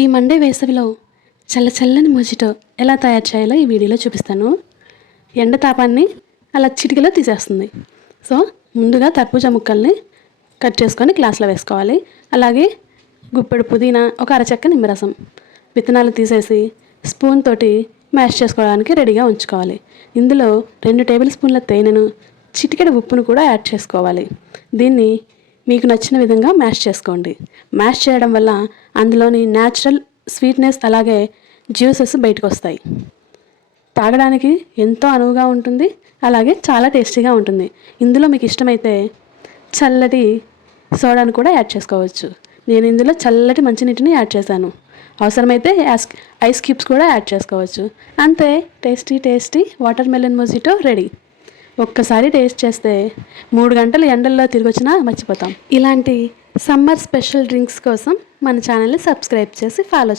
ఈ మండే వేసవిలో చల్లని మొజిటో ఎలా తయారు చేయాలో ఈ వీడియోలో చూపిస్తాను. ఎండ తాపాన్ని అలా చిటికలో తీసేస్తుంది. సో ముందుగా తర్బూజా ముక్కల్ని కట్ చేసుకొని గ్లాస్లో వేసుకోవాలి. అలాగే గుప్పెడు పుదీనా, ఒక అరచెక్క నిమ్మరసం, విత్తనాలు తీసేసి స్పూన్ తోటి మ్యాష్ చేసుకోవడానికి రెడీగా ఉంచుకోవాలి. ఇందులో 2 టేబుల్ స్పూన్ల తేనెను, చిటికెడు ఉప్పును కూడా యాడ్ చేసుకోవాలి. దీన్ని మీకు నచ్చిన విధంగా మ్యాష్ చేసుకోండి. మ్యాష్ చేయడం వల్ల అందులోని న్యాచురల్ స్వీట్నెస్ అలాగే జ్యూసెస్ బయటకు వస్తాయి. తాగడానికి ఎంతో అనువుగా ఉంటుంది, అలాగే చాలా టేస్టీగా ఉంటుంది. ఇందులో మీకు ఇష్టమైతే చల్లటి సోడాను కూడా యాడ్ చేసుకోవచ్చు. నేను ఇందులో చల్లటి మంచినీటిని యాడ్ చేశాను. అవసరమైతే ఐస్ క్యూబ్స్ కూడా యాడ్ చేసుకోవచ్చు. అంతే, tasty water melon mojito ready. ఒక్కసారి టేస్ట్ చేస్తే 3 గంటలు ఎండల్లో తిరిగొచ్చినా మర్చిపోతాం. ఇలాంటి సమ్మర్ స్పెషల్ డ్రింక్స్ కోసం మన ఛానల్ని సబ్స్క్రైబ్ చేసి ఫాలో చేయండి.